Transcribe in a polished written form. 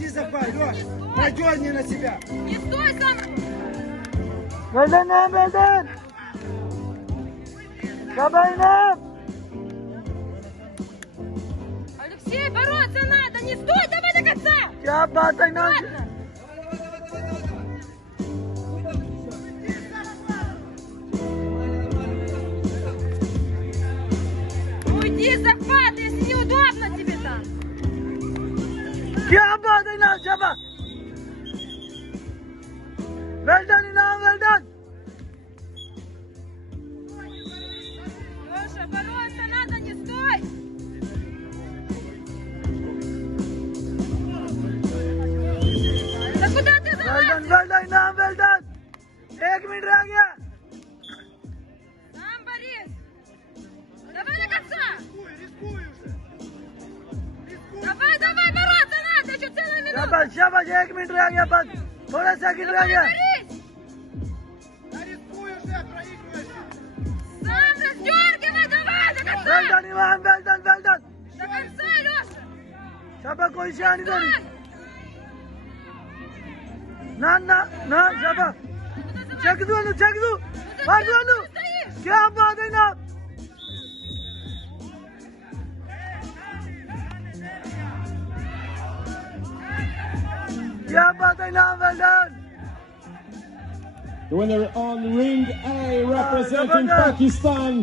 Уйди захват, Леш. Надерни на себя. Не стой сам! Veldan! Кабайнам! Алексей, бороться надо! Не стой, давай до конца! क्या बात है ना? Ладно. Уйди, захват, если неудобно тебе там! क्या बात है ना? शाबाश! Veldan इनाम Veldan! Леша, бороться надо, не стой! Да куда ты Veldan завалил? इनाम Veldan! 1 मिनट रह गया. Сам, Борис! Давай до конца! Рискуй уже. Давай, давай, бороться надо, еще целую минуту! शाबाश 1 मिनट रह गया बस. थोड़ा सेकंड रह Давай, गया. Борис! Да рискуй уже, проигрываешь. Сам раздергивай, давай, до конца! Veldan इनाम Veldan! До конца, Леша! शाबाश कोई शान नहीं Стой! ना शाबाश. Куда завалил? चेक दो मार दो Ты стоишь? क्या बात है ना? क्या बात है ना Veldan! The winner on ring A representing Zabardast. Pakistan.